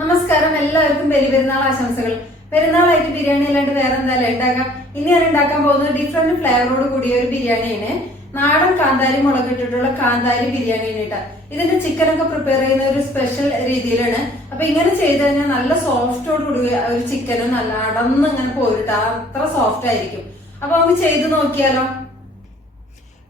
നമസ്കാരം. എല്ലാവർക്കും ബലി പെരുന്നാൾ ആശംസകൾ. പെരുന്നാളായിട്ട് ബിരിയാണി അല്ലാണ്ട് വേറെ എന്തായാലും ഉണ്ടാക്കാം ഇനി ഞാൻ ഉണ്ടാക്കാൻ പോകുന്നത് ഡിഫറെന്റ് ഫ്ലേവറോട് കൂടിയ ഒരു ബിരിയാണിയാണ്. നാടൻ കാന്താരി മുളക് ഇട്ടിട്ടുള്ള കാന്താരി ബിരിയാണിയാണ് കേട്ടോ. ഇതിന്റെ ചിക്കൻ ഒക്കെ പ്രിപ്പയർ ചെയ്യുന്ന ഒരു സ്പെഷ്യൽ രീതിയിലാണ്. അപ്പൊ ഇങ്ങനെ ചെയ്ത് കഴിഞ്ഞാൽ നല്ല സോഫ്റ്റോട് കൂടി ഒരു ചിക്കനും നല്ല അടന്ന് ഇങ്ങനെ പോരിട്ടാ അത്ര സോഫ്റ്റ് ആയിരിക്കും. അപ്പൊ നമുക്ക് ചെയ്ത് നോക്കിയാലോ?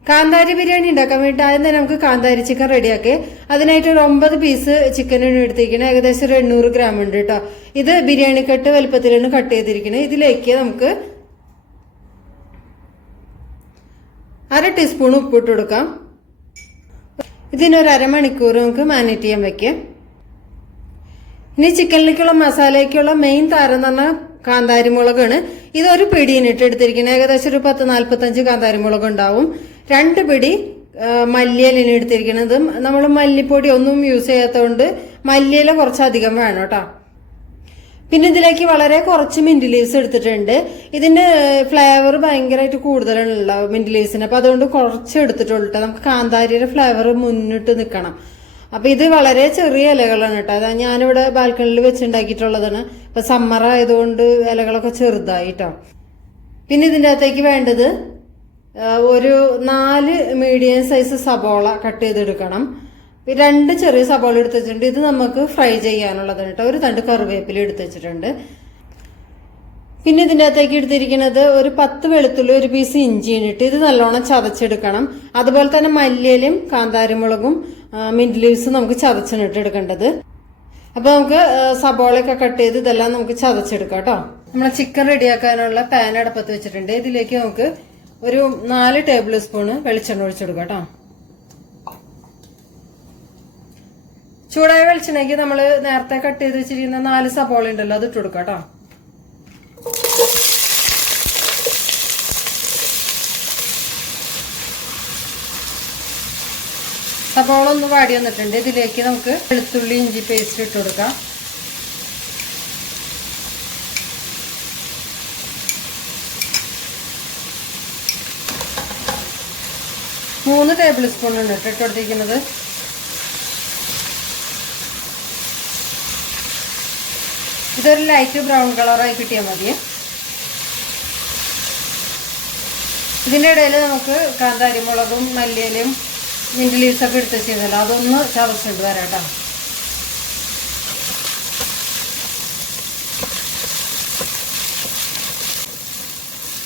കാന്താരി ബിരിയാണി ഉണ്ടാക്കാൻ വേണ്ടി ആദ്യം തന്നെ നമുക്ക് കാന്താരി ചിക്കൻ റെഡിയാക്കി. അതിനായിട്ട് ഒരു ഒമ്പത് പീസ് ചിക്കനാണ് എടുത്തിരിക്കുന്നത് ഏകദേശം ഒരു എണ്ണൂറ് ഗ്രാം ഉണ്ട് കേട്ടോ ഇത് ബിരിയാണി കട്ട് വലുപ്പത്തിലാണ് കട്ട് ചെയ്തിരിക്കുന്നത് ഇതിലേക്ക് നമുക്ക് അര ടീസ്പൂൺ ഉപ്പിട്ട് കൊടുക്കാം. ഇതിനൊരു അരമണിക്കൂർ നമുക്ക് മാനേറ്റ് ചെയ്യാൻ വെക്കാം. ഇനി ചിക്കനിലേക്കുള്ള മസാലയ്ക്കുള്ള മെയിൻ താരം എന്ന് പറഞ്ഞാൽ കാന്താരി മുളകാണ് ഇതൊരു പിടിയിനിട്ട് എടുത്തിരിക്കുന്നത് ഏകദേശം ഒരു പത്ത് നാൽപ്പത്തഞ്ച് കാന്താരി മുളക് ഉണ്ടാവും. രണ്ട് പിടി മല്ലിയിലിന് എടുത്തിരിക്കുന്നത് നമ്മൾ മല്ലിപ്പൊടി ഒന്നും യൂസ് ചെയ്യാത്തതുകൊണ്ട് മല്ലിയില കുറച്ചധികം വേണം കേട്ടോ. പിന്നെ ഇതിലേക്ക് വളരെ കുറച്ച് മിന്റ് ലീവ്സ് എടുത്തിട്ടുണ്ട്. ഇതിന്റെ ഫ്ലേവർ ഭയങ്കരമായിട്ട് കൂടുതലാണല്ലോ മിന്റ് ലീവ്സിന് അപ്പോൾ അതുകൊണ്ട് കുറച്ച് എടുത്തിട്ടുള്ളൂ നമുക്ക് കാന്താരിയുടെ ഫ്ലേവർ മുന്നിട്ട് നിൽക്കണം അപ്പൊ ഇത് വളരെ ചെറിയ ഇലകളാണ് കേട്ടോ. അതാ ഞാനിവിടെ ബാൽക്കണിയിൽ വെച്ചുണ്ടാക്കിയിട്ടുള്ളതാണ്. ഇപ്പൊ സമ്മർ ആയതുകൊണ്ട് ഇലകളൊക്കെ ചെറുതായിട്ടോ. പിന്നെ ഇതിന്റെ അകത്തേക്ക് വേണ്ടത് ഒരു നാല് മീഡിയം സൈസ് സബോള കട്ട് ചെയ്തെടുക്കണം. രണ്ട് ചെറിയ സബോള എടുത്ത് വെച്ചിട്ടുണ്ട്. ഇത് നമുക്ക് ഫ്രൈ ചെയ്യാനുള്ളതാണ് കേട്ടോ. ഒരു തണ്ട് കറിവേപ്പില എടുത്ത് വെച്ചിട്ടുണ്ട്. പിന്നെ ഇതിന്റെ അകത്തേക്ക് എടുത്തിരിക്കുന്നത് ഒരു പത്ത് വെളുത്തുള്ളി ഒരു പീസ് ഇഞ്ചിയും ഇട്ട് ഇത് നല്ലോണം ചതച്ചെടുക്കണം. അതുപോലെ തന്നെ മല്ലിയിലും കാന്താരിമുളകും മിന്റ് ലീവ്സ് നമുക്ക് ചതച്ചിട്ട് എടുക്കേണ്ടത്. അപ്പൊ നമുക്ക് സബോളയൊക്കെ കട്ട് ചെയ്ത് ഇതെല്ലാം നമുക്ക് ചതച്ചെടുക്കാം കേട്ടോ. നമ്മളെ ചിക്കൻ റെഡിയാക്കാനുള്ള പാൻ അടപ്പത്ത് വെച്ചിട്ടുണ്ട്. ഇതിലേക്ക് നമുക്ക് ഒരു നാല് ടേബിൾ സ്പൂണ് വെളിച്ചെണ്ണ ഒഴിച്ചെടുക്കാം കേട്ടോ. ചൂടായ വെളിച്ചെണ്ണയ്ക്ക് നമ്മൾ നേരത്തെ കട്ട് ചെയ്ത് വെച്ചിരിക്കുന്ന നാല് സബോള ഉണ്ടല്ലോ അത് ഇട്ട് കൊടുക്കാം കേട്ടോ. സബോള ഒന്ന് വാടി വന്നിട്ടുണ്ട്. ഇതിലേക്ക് നമുക്ക് വെളുത്തുള്ളി ഇഞ്ചി പേസ്റ്റ് ഇട്ട് കൊടുക്കാം. മൂന്ന് ടേബിൾ സ്പൂൺ ഉണ്ട് ഇട്ട് കൊടുത്തിരിക്കുന്നത്. ഇതൊരു ലൈറ്റ് ബ്രൗൺ കളറായി കിട്ടിയാൽ മതി. ഇതിന്റെ ഇടയിൽ നമുക്ക് കാന്താരി മുളകും മല്ലിയിലും മിന്റ് ലീവ്സ് ഒക്കെ എടുത്ത് ചെയ്തല്ലോ അതൊന്ന് ചതച്ചിട്ട് വരാം കേട്ടോ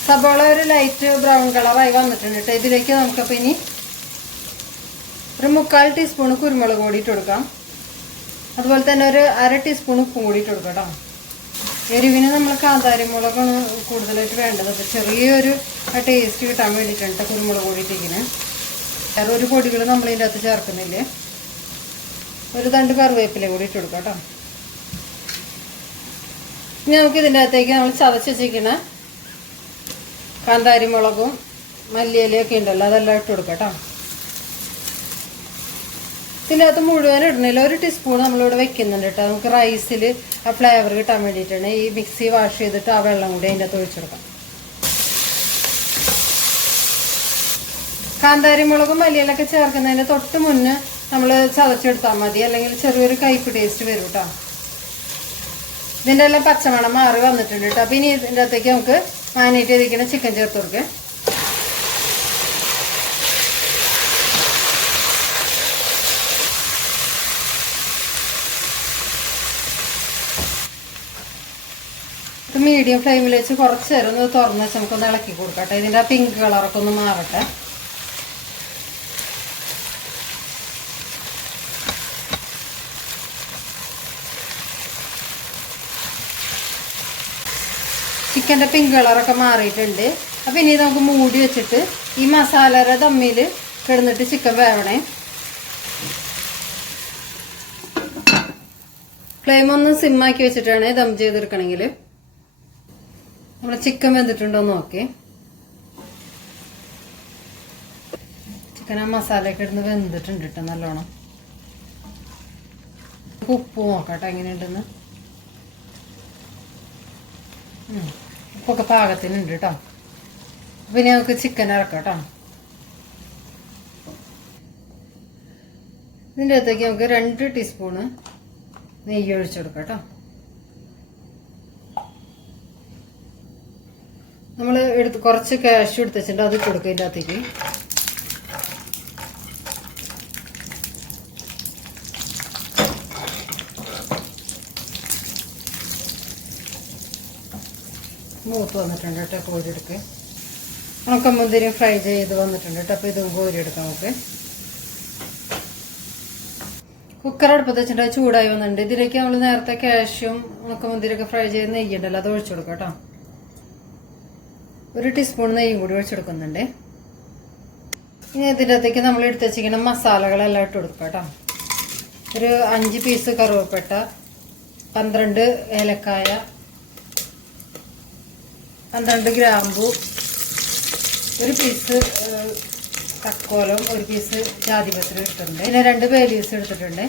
സബോള ഒരു ലൈറ്റ് ബ്രൗൺ കളറായി വന്നിട്ടുണ്ട് കേട്ടോ ഇതിലേക്ക് നമുക്കപ്പോൾ ഇനി ഒരു മുക്കാൽ ടീസ്പൂൺ കുരുമുളക് കൂടിയിട്ട് ഇട്ട് കൊടുക്കാം. അതുപോലെ തന്നെ ഒരു അര ടീസ്പൂൺ ഉപ്പും കൂടി ഇട്ട് കൊടുക്കാം എരിവിന് നമ്മൾ കാന്താരി മുളകാണ് കൂടുതലായിട്ട് വേണ്ടത്. അപ്പോൾ ചെറിയൊരു ടേസ്റ്റ് കിട്ടാൻ വേണ്ടിയിട്ടാണ് കേട്ടോ കുരുമുളക് കൂടി ഒരു പൊടികൾ നമ്മൾ ഇതിന്റെ അകത്ത് ചേർക്കുന്നില്ലേ? ഒരു തണ്ട് കറിവേപ്പില കൂടി ഇട്ട് കൊടുക്കാം കേട്ടോ. ഇനി നമുക്ക് ഇതിന്റെ അകത്തേക്ക് നമ്മൾ ചതച്ച് വെച്ചിരിക്കുന്ന കാന്താരി മുളകും മല്ലിയിലയൊക്കെ ഉണ്ടല്ലോ അതെല്ലാം ഇട്ട് കൊടുക്കാം കേട്ടോ. ഇതിനകത്ത് മുഴുവൻ ഇടണില്ല ഒരു ടീസ്പൂൺ നമ്മളിവിടെ വെക്കുന്നുണ്ട് കേട്ടോ. നമുക്ക് റൈസിൽ ആ ഫ്ലേവർ കിട്ടാൻ വേണ്ടിയിട്ടാണ് ഈ മിക്സി വാഷ് ചെയ്തിട്ട് ആ വെള്ളം കൂടി അതിന്റെ അകത്ത് ഒഴിച്ചെടുക്കാം കാന്താരി മുളകും മല്ലിയിലൊക്കെ ചേർക്കുന്നതിന് തൊട്ട് മുന്നേ നമ്മൾ ചതച്ചെടുത്താൽ മതി. അല്ലെങ്കിൽ ചെറിയൊരു കയ്പ് ടേസ്റ്റ് വരും കേട്ടോ ഇതിന്റെ എല്ലാം പച്ചമണം മാറി വന്നിട്ടുണ്ട് കേട്ടോ അപ്പം ഇനി ഇതിന്റെ അകത്തേക്ക് നമുക്ക് മാനേറ്റ് ചെയ്തിരിക്കുന്ന ചിക്കൻ ചേർത്ത് കൊടുക്കുക മീഡിയം ഫ്ലെയിമിൽ വെച്ച് കുറച്ച് നേരം ഒന്ന് തുറന്ന് വെച്ച് നമുക്കൊന്ന് ഇളക്കി കൊടുക്കട്ടെ ഇതിന്റെ പിങ്ക് കളറൊക്കെ ഒന്ന് മാറട്ടെ. ചിക്കന്റെ പിങ്ക് കളറൊക്കെ മാറിയിട്ടുണ്ട്. അപ്പം ഇനി നമുക്ക് മൂടി വെച്ചിട്ട് ഈ മസാലയുടെ തമ്മിൽ കിടന്നിട്ട് ചിക്കൻ വേവണേ. ഫ്ലെയിം ഒന്ന് സിമ്മാക്കി വെച്ചിട്ടാണ് ദം ചെയ്തെടുക്കണമെങ്കിൽ നമ്മുടെ ചിക്കൻ വെന്തിട്ടുണ്ടോ നോക്കി. ചിക്കൻ ആ മസാലയൊക്കെ ഇടുന്ന് വെന്തിട്ടുണ്ട് കേട്ടോ നല്ലോണം. ഉപ്പ് നോക്കട്ടെ എങ്ങനെയുണ്ടെന്ന്. ഉം. ഉപ്പൊക്കെ പാകത്തിനുണ്ട് കേട്ടോ ഇനി നമുക്ക് ചിക്കൻ ഇറക്കാം കേട്ടോ ഇതിന്റെ അകത്തേക്ക് നമുക്ക് രണ്ട് ടീസ്പൂണ് നെയ്യ് ഒഴിച്ചു കൊടുക്കാം കേട്ടോ നമ്മൾ എടുത്ത് കുറച്ച് ക്യാഷ് എടുത്ത് വെച്ചിട്ടുണ്ട് അത് കൊടുക്കുക ഇതിന്റെ അകത്തേക്ക്. മൂത്ത് വന്നിട്ടുണ്ട് കേട്ടോ കോരിയെടുക്ക്. ഉണക്കമുന്തിരി ഫ്രൈ ചെയ്ത് വന്നിട്ടുണ്ട് കേട്ടോ അപ്പോൾ ഇതും കോരിയെടുക്കാം നമുക്ക്. കുക്കർ അടുപ്പത്ത് വെച്ചിട്ട് ചൂടായി വന്നിട്ടുണ്ട്. ഇതിലേക്ക് നമ്മൾ നേരത്തെ കാഷ്യും ഉണക്കമുന്തിരിയൊക്കെ ഫ്രൈ ചെയ്ത് നെയ്യുണ്ടല്ലോ അത് ഒഴിച്ചു കൊടുക്കാം കേട്ടോ. ഒരു ടീസ്പൂൺ നെയ്യും കൂടി ഒഴിച്ചെടുക്കുന്നുണ്ട്. ഇനി ഇതിന്റെ അകത്തേക്ക് നമ്മൾ എടുത്ത് വെച്ചിരിക്കുന്ന മസാലകളെല്ലാം ഇട്ട് കൊടുക്കുക കേട്ടോ. ഒരു അഞ്ച് പീസ് കറുവപ്പട്ട പന്ത്രണ്ട് ഏലക്കായ പന്ത്രണ്ട് ഗ്രാമ്പു ഒരു പീസ് തക്കോലം ഒരു പീസ് ജാതിപത്രി ഇട്ടിട്ടുണ്ട് പിന്നെ രണ്ട് പേലീസ് എടുത്തിട്ടുണ്ട്.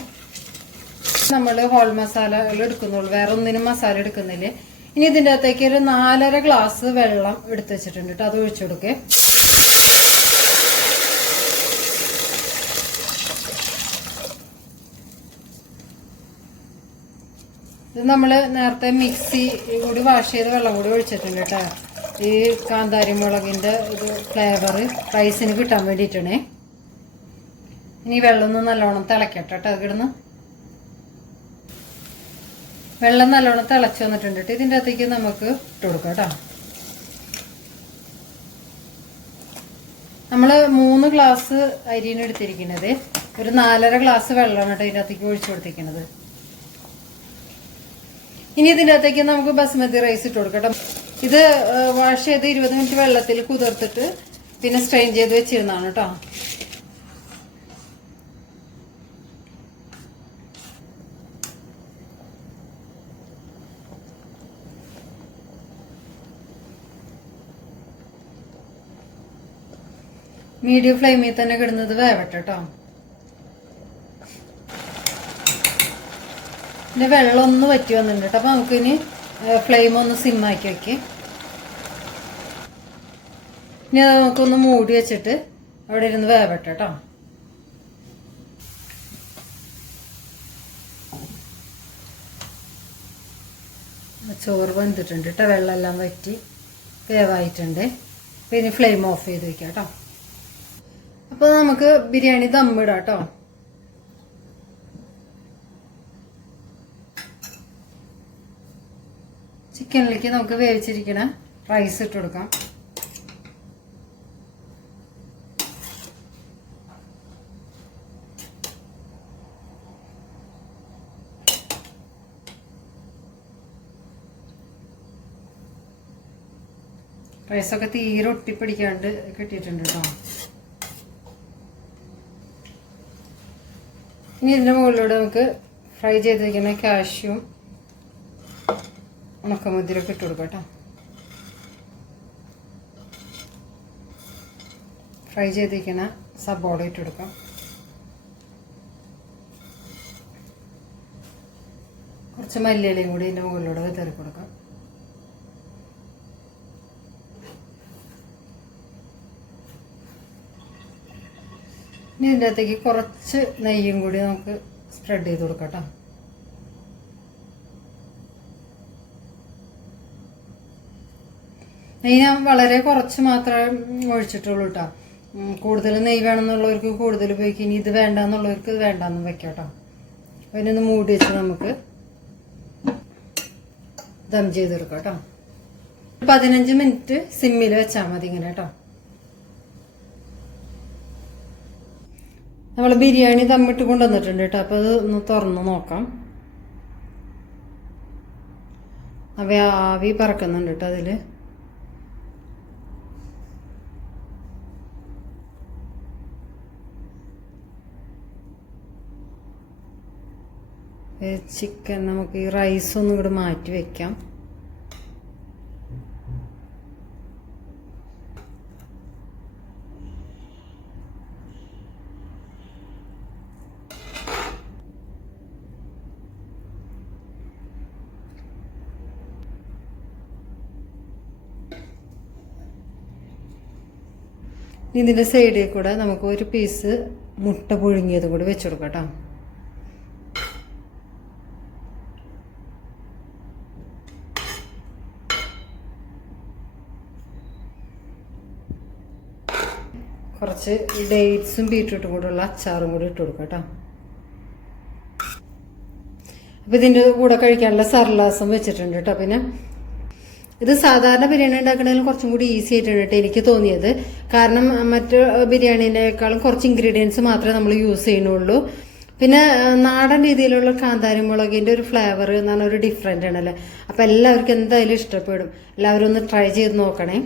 നമ്മൾ ഹോൾ മസാലകൾ എടുക്കുന്നുള്ളൂ. വേറെ ഒന്നിനും മസാല എടുക്കുന്നില്ല. ഇനി ഇതിന്റെ അകത്തേക്ക് ഒരു നാലര ഗ്ലാസ് വെള്ളം എടുത്ത് വെച്ചിട്ടുണ്ട് കേട്ടോ അത് ഒഴിച്ചു കൊടുക്കേ. നമ്മൾ നേരത്തെ മിക്സി കൂടി വാഷ് ചെയ്ത് വെള്ളം കൂടി ഒഴിച്ചിട്ടുണ്ട് കേട്ടോ ഈ കാന്താരി മുളകിന്റെ ഇത് ഫ്ലേവർ റൈസിന് കിട്ടാൻ വേണ്ടിയിട്ടാണേ. ഇനി വെള്ളം ഒന്ന് നല്ലോണം തിളക്കട്ടെ കേട്ടോ അത് കിടന്ന് വെള്ളം നല്ലോണം തിളച്ച് വന്നിട്ടുണ്ട് കേട്ടോ ഇതിന്റെ അകത്തേക്ക് നമുക്ക് ഇട്ട് കൊടുക്കാം കേട്ടോ നമ്മൾ മൂന്ന് ഗ്ലാസ് അരിയാണ് എടുത്തിരിക്കുന്നത്. ഒരു നാലര ഗ്ലാസ് വെള്ളമാണ് കേട്ടോ ഇതിന്റെ അകത്തേക്ക് ഒഴിച്ചു കൊടുത്തിരിക്കുന്നത്. ഇനി ഇതിന്റെ അകത്തേക്ക് നമുക്ക് ബസ്മതി റൈസ് ഇട്ട് കൊടുക്കട്ടെ ഇത് വാഷ് ചെയ്ത് ഇരുപത് മിനിറ്റ് വെള്ളത്തിൽ കുതിർത്തിട്ട് പിന്നെ സ്ട്രെയിൻ ചെയ്ത് വെച്ചിരുന്നാണ് കേട്ടോ. മീഡിയം ഫ്ലെയിമിൽ തന്നെ കിടന്നത് വേവട്ടെ കേട്ടോ. പിന്നെ വെള്ളം ഒന്ന് വറ്റി വന്നിട്ടുണ്ട് കേട്ടോ. അപ്പോൾ നമുക്കിനി ഫ്ലെയിം ഒന്ന് സിമ്മാക്കി വെക്കേ. ഇനി അത് നമുക്കൊന്ന് മൂടി വെച്ചിട്ട് അവിടെ ഇരുന്ന് വേവട്ടെ കേട്ടോ. ചോറ് വെന്തിട്ടുണ്ട് കേട്ടോ. വെള്ളമെല്ലാം വറ്റി വേവായിട്ടുണ്ട്. ഇനി ഫ്ലെയിം ഓഫ് ചെയ്ത് വെക്കാം കേട്ടോ. അപ്പോൾ നമുക്ക് ബിരിയാണി ദമ്മിടാം കേട്ടോ. ചിക്കനിലേക്ക് നമുക്ക് വേവിച്ചിരിക്കണ റൈസ് ഇട്ട് കൊടുക്കാം. റൈസൊക്കെ തീരെ ഒട്ടിപ്പിടിക്കാണ്ട് കിട്ടിയിട്ടുണ്ട് കേട്ടോ ഇനി ഇതിന്റെ മുകളിലൂടെ നമുക്ക് ഫ്രൈ ചെയ്തിരിക്കുന്ന കാഷ്യും ഉണക്കമുതിരൊക്കെ ഇട്ട് കൊടുക്കാം കേട്ടോ. ഫ്രൈ ചെയ്തിരിക്കുന്ന സബോള ഇട്ട് കൊടുക്കാം. കുറച്ച് മല്ലിയിലയും കൂടി ഇതിന്റെ മുകളിലൂടെ തെറി കൊടുക്കാം. ഇനി ഇതിന്റെ അകത്തേക്ക് കുറച്ച് നെയ്യും കൂടി നമുക്ക് സ്പ്രെഡ് ചെയ്ത് കൊടുക്കാം കേട്ടോ. നെയ്യ് ഞാൻ വളരെ കുറച്ച് മാത്രമേ ഒഴിച്ചിട്ടുള്ളൂ കേട്ടോ കൂടുതൽ നെയ്യ് വേണമെന്നുള്ളവർക്ക് കൂടുതൽ ഉപയോഗിക്കും. ഇനി ഇത് വേണ്ട എന്നുള്ളവർക്ക് ഇത് വേണ്ടെന്ന് വെക്കാം കേട്ടോ അതിനൊന്ന് മൂടി വെച്ച് നമുക്ക് ദം ചെയ്തെടുക്കാം കേട്ടോ പതിനഞ്ച് മിനിറ്റ് സിമ്മിൽ വെച്ചാൽ മതി ഇങ്ങനെ കേട്ടോ നമ്മൾ ബിരിയാണി തമ്മിട്ട് കൊണ്ടുവന്നിട്ടുണ്ട് കേട്ടോ അപ്പോൾ അത് ഒന്ന് തുറന്ന് നോക്കാം. അവ ആവി പറക്കുന്നുണ്ട് കേട്ടോ അതിൽ ചിക്കൻ നമുക്ക് ഈ റൈസ് ഒന്നും ഇവിടെ മാറ്റി വെക്കാം. ഇതിന്റെ സൈഡിൽ കൂടെ നമുക്ക് ഒരു പീസ് മുട്ട പുഴുങ്ങിയത് കൂടി വെച്ചു കൊടുക്കാം കേട്ടോ. കുറച്ച് ഡേറ്റ്സും ബീട്രൂട്ടും കൂടെ ഉള്ള അച്ചാറും കൂടി ഇട്ട് കൊടുക്കാം കേട്ടോ. അപ്പം ഇതിന്റെ കൂടെ കഴിക്കാനുള്ള സർലാസം വെച്ചിട്ടുണ്ട് കേട്ടോ. പിന്നെ ഇത് സാധാരണ ബിരിയാണി ഉണ്ടാക്കണതിലും കുറച്ചും കൂടി ഈസി ആയിട്ടാണ് കേട്ടോ എനിക്ക് തോന്നിയത്. കാരണം മറ്റ് ബിരിയാണീനേക്കാളും കുറച്ച് ഇൻഗ്രീഡിയൻസ് മാത്രമേ നമ്മൾ യൂസ് ചെയ്യുന്നുള്ളൂ. പിന്നെ നാടൻ രീതിയിലുള്ള കാന്താരി മുളകിന്റെ ഒരു ഫ്ലേവർ എന്ന് പറഞ്ഞാൽ ഒരു ഡിഫറെന്റ് ആണല്ലേ? അപ്പം എല്ലാവർക്കും എന്തായാലും ഇഷ്ടപ്പെടും. എല്ലാവരും ഒന്ന് ട്രൈ ചെയ്ത് നോക്കണേ.